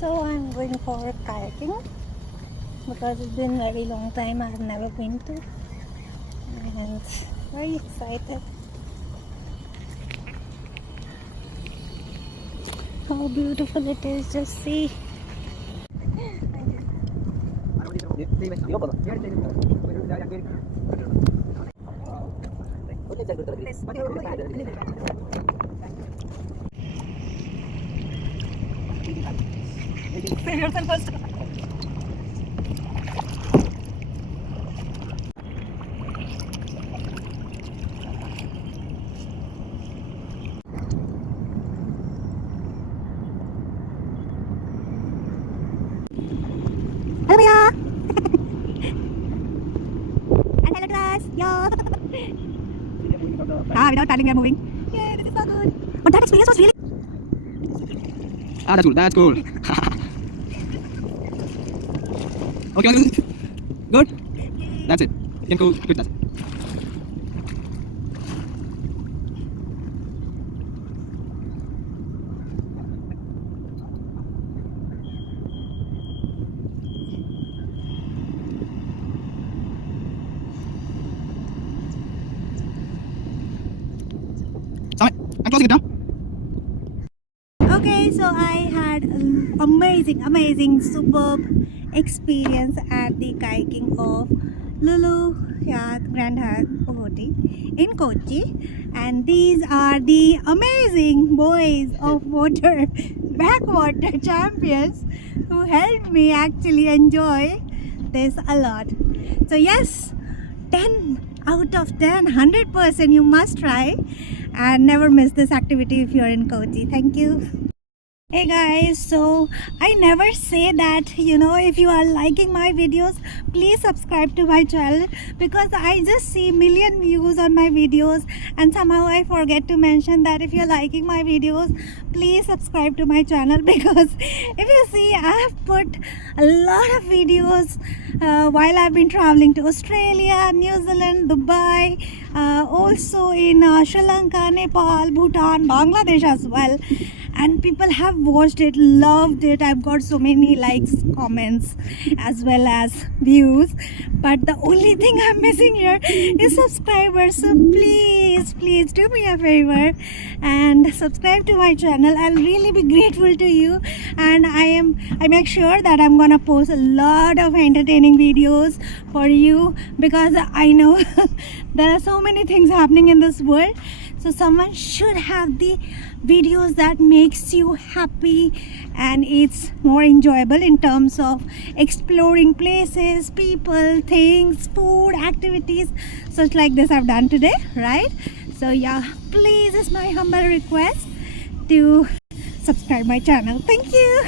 So I'm going for kayaking because it's been a very long time I've never been to, and very excited. How beautiful it is, just see. Save yourself first. Hello, Maya. And hello, class. Yo. Without paddling, we are moving. Yeah, this is so good. But that experience was really. That's cool. That's cool. Okay. Good. That's it. You can go. Good. That's it. Stop it. I'm closing it now. Okay, so I had an amazing, superb experience at the kayaking of Lulu Grand Hyatt in Kochi, and these are the amazing boys of water backwater champions who helped me actually enjoy this a lot. So yes, 10 out of 10, 100% you must try and never miss this activity if you're in Kochi. Thank you. Hey guys, so I never say that, if you are liking my videos, please subscribe to my channel, because I just see million views on my videos and somehow I forget to mention that if you're liking my videos, please subscribe to my channel, because if you see, I have put a lot of videos while I've been traveling to Australia, New Zealand, Dubai, also in Sri Lanka, Nepal, Bhutan, Bangladesh as well. And people have watched it, loved it. I've got so many likes, comments, as well as views. But the only thing I'm missing here is subscribers. So please do me a favor and subscribe to my channel. I'll really be grateful to you. And I make sure that I'm gonna post a lot of entertaining videos for you, because I know there are so many things happening in this world. So someone should have the videos that makes you happy and it's more enjoyable in terms of exploring places, people, things, food, activities, such like this I've done today, right? So yeah, please, it's my humble request to subscribe my channel. Thank you.